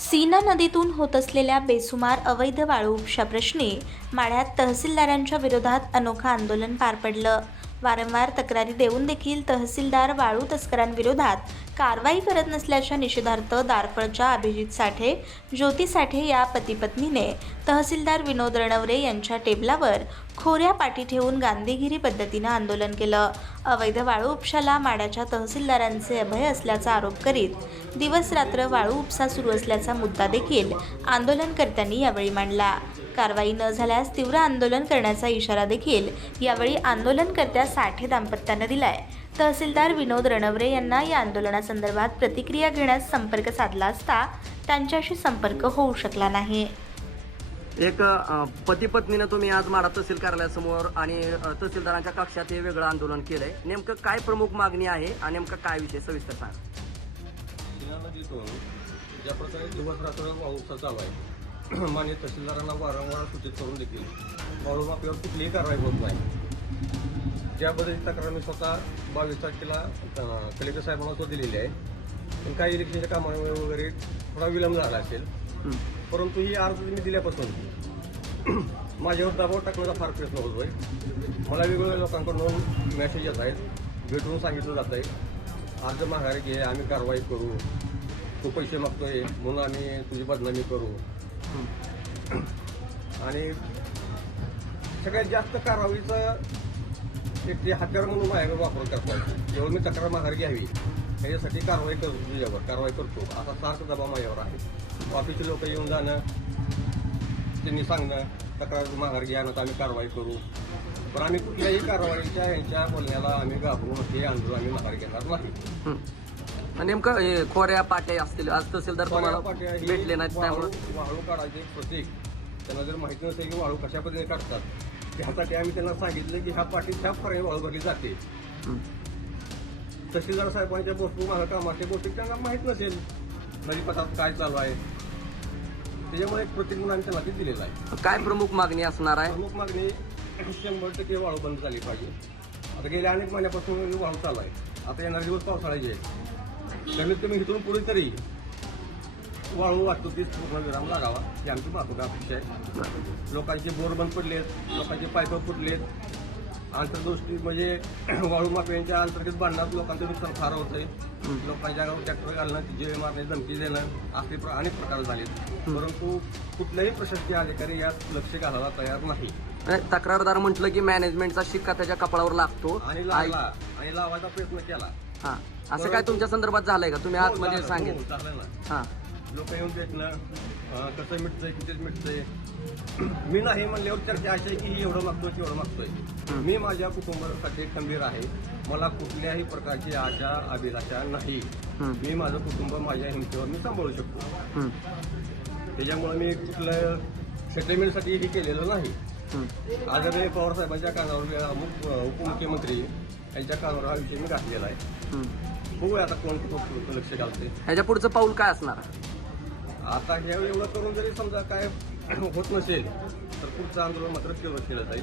सीना नदीतून होत असलेल्या बेसुमार अवैध वाळू उपशाप्रश्नी माढ्यात तहसीलदारांच्या विरोधात अनोखं आंदोलन पार पडलं. वारंवार तक्रारी देऊन देखील तहसीलदार वाळू तस्करांविरोधात कारवाई करत नसल्याच्या निषेधार्थ दारफळच्या अभिजित साठे ज्योती साठे या पतीपत्नीने तहसीलदार विनोद रणवरे यांच्या टेबलावर खोऱ्या पाठी ठेवून गांधीगिरी पद्धतीनं आंदोलन केलं. अवैध वाळू उपशाला माड्याच्या तहसीलदारांचे अभय असल्याचा आरोप करीत दिवस रात्र वाळू उपसा सुरू असल्याचा मुद्दा देखील आंदोलनकर्त्यांनी यावेळी मांडला. कारवाई न झाल्यास तीव्र आंदोलन करण्याचा इशारा देखील यावेळी आंदोलनकर्त्या साठे दाम्पत्यानं दिलाय. तहसीलदार विनोद रणवरे यांना या आंदोलनासंदर्भात प्रतिक्रिया घेण्यास संपर्क साधला असता त्यांच्याशी संपर्क होऊ शकला नाही. एक पती पत्नीनं तुम्ही आज माडा तहसील कार्यालयासमोर आणि तहसीलदारांच्या कक्षात हे वेगळं आंदोलन केलंय. नेमकं काय प्रमुख मागणी आहे आणि नेमकं काय विषय? सविस्तर सांग. ज्या प्रकारे दिवस रात्र चालू आहे मान्य तहसीलदारांना वारंवार सूचित करून देखील वाळू माफीवर कुठलीही कारवाई होत नाही. ज्याबद्दल तक्रार मी स्वतः बावीस तारखेला कलेक्टर साहेबांना तो दिलेली आहे. पण काही इलेक्शनच्या कामामुळे वगैरे थोडा विलंब झाला असेल. परंतु ही अर्ज मी दिल्यापासून माझ्यावर दबाव टाकण्याचा फार प्रयत्न होतोय. मला वेगवेगळ्या लोकांकडून मेसेज येत आहेत. भेटून सांगितलं जात आहे. अर्ज माघारी घे आम्ही कारवाई करू. तू पैसे मागतोय म्हणून आम्ही तुझी बदनामी करू. आणि सगळ्यात जास्त कारवाईचं एक ते हत्यार म्हणून माझ्याकडे वापर करतात. जेव्हा मी तक्रार माघार घ्यावी याच्यासाठी कारवाई करतो तुझ्यावर कारवाई करतो. असा सारखा दबाव माझ्यावर आहे. ऑफिसचे लोक येऊन जाणं त्यांनी सांगणं तक्रार माघार घ्या ना तर आम्ही कारवाई करू. पण आम्ही कुठल्याही कारवाईच्या यांच्या बोलण्याला आम्ही घाबरून हे आंदोलन आम्ही माघार घेणार नाही. आणि नेमकं हे खोऱ्या पाट्या असतील आज तहसीलदार तुम्हाला पाट्या ही भेटले नाहीत वाळू त्यामुळे वाळू काढायचे एक प्रतीक त्यांना जर माहिती नसेल की वाळू कशा पद्धतीने काढतात त्यासाठी आम्ही त्यांना सांगितलं की ह्या पाटीत ह्या प्रकारे वाळू भरली जाते. तहसीलदार साहेबांच्या वस्तू माझ्या कामाच्या गोष्टी त्यांना माहीत नसेल. नदीपथात काय चालू आहे. त्याच्यामुळे एक म्हणून आम्ही त्यांना ते दिलेलं आहे. काय प्रमुख मागणी असणार आहे? प्रमुख मागणी शंभर टक्के वाळू बंद झाली पाहिजे. आता गेल्या अनेक महिन्यापासून वाळू चालू आहे. आता येणारे दिवस पावसाळ्याचे आहेत. कमीत कमी इथून पुढे तरी वाळू वाहतुकीस पूर्ण विराम लागावा. ही आमची महत्वाची अपेक्षा आहे. लोकांचे बोर बंद पडलेत लोकांचे पाईप फुटलेत. आंतरदृष्टी म्हणजे वाळू माफियांच्या अंतर्गत बांधण्यात लोकांचं नुकसान फार होतंय. लोकांच्या ट्रॅक्टर घालणं जेवे मारणे धमकी देणं असे अनेक प्रकार झालेत. परंतु कुठल्याही प्रशासकीय अधिकारी यात लक्ष घालायला तयार नाही. तक्रारदार म्हटलं की मॅनेजमेंटचा शिक्का त्याच्या कपाळावर लागतो. आणि लावला आणि लावायचा प्रयत्न केला. हा. असं काय तुमच्या संदर्भात झालंय का? तुम्ही आतमध्ये हो, सांगेल हो, झालं ना. हा. लोक येऊन भेटणं अं, कसं मिटतंय कितीच मिटतंय मी नाही म्हणल्यावर चर्चा अशी आहे की ही एवढं मागतोय तेवढं मागतोय मी माझ्या कुटुंबासाठी खंबीर आहे मला कुठल्याही प्रकारची आशा अभिलाषा नाही. मी माझं कुटुंब माझ्या हिमतीवर मी सांभाळू शकतो. त्याच्यामुळे मी कुठलं सेटलमेंटसाठी हे केलेलं नाही. आदरणीय पवार साहेबांच्या कानावर अमुक उपमुख्यमंत्री यांच्या कानावर हा विषय मी घातलेला आहे हं. बघूया आता कोण लक्ष घालते ह्याच्या पुढचं पाऊल काय असणार? आता हे एवढं करून जरी समजा काय होत नसेल तर पुढचं आंदोलन मात्र केलं केलं जाईल.